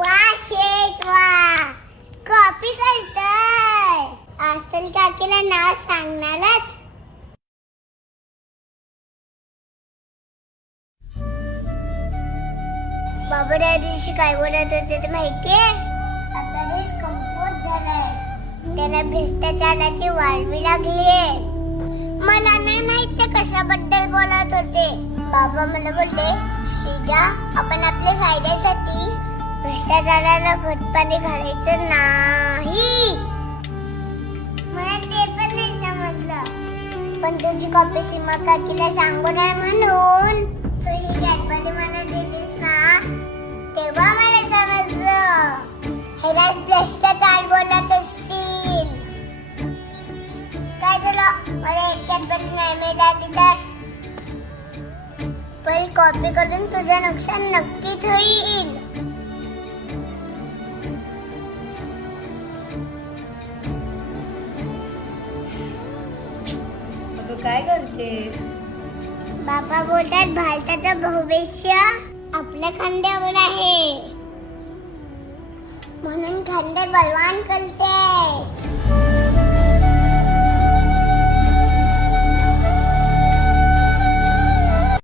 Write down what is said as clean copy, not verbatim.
वा शेट वा, कॉपी करताय. आजकाल काकीला नाव सांगणारच. बाबा त्या दिवशी काय बोलत होते ते माहितीये? आता देश कमकुवत झालाय, त्याला भ्रष्टाचाराची वाळवी लागलीये. मला नाही माहित ते कशाबद्दल बोलत होते. बाबा मला बोलले, श्रीजा आपण आपल्या फायद्यासाठी भ्रष्टाचाराला घटपाणी घालायचं नाही. मला ते पण नाही समजलं, पण तुझी कॉपी सीमा काकीला सांगू नये म्हणून तू ही कॅडबरी मला दिलीस ना, तेव्हा मला समजलं ह्यालाच भ्रष्टाचार बोलत असतील. काय झालं, मला एक कॅडबरी नाही मिळाली तर पण कॉपी करून तुझं नुकसान नक्कीच होईल. काय करते? बाबा बोलतात भारताचं भविष्य आपल्या खांद्यावर आहे, म्हणून खांदे बलवान करते.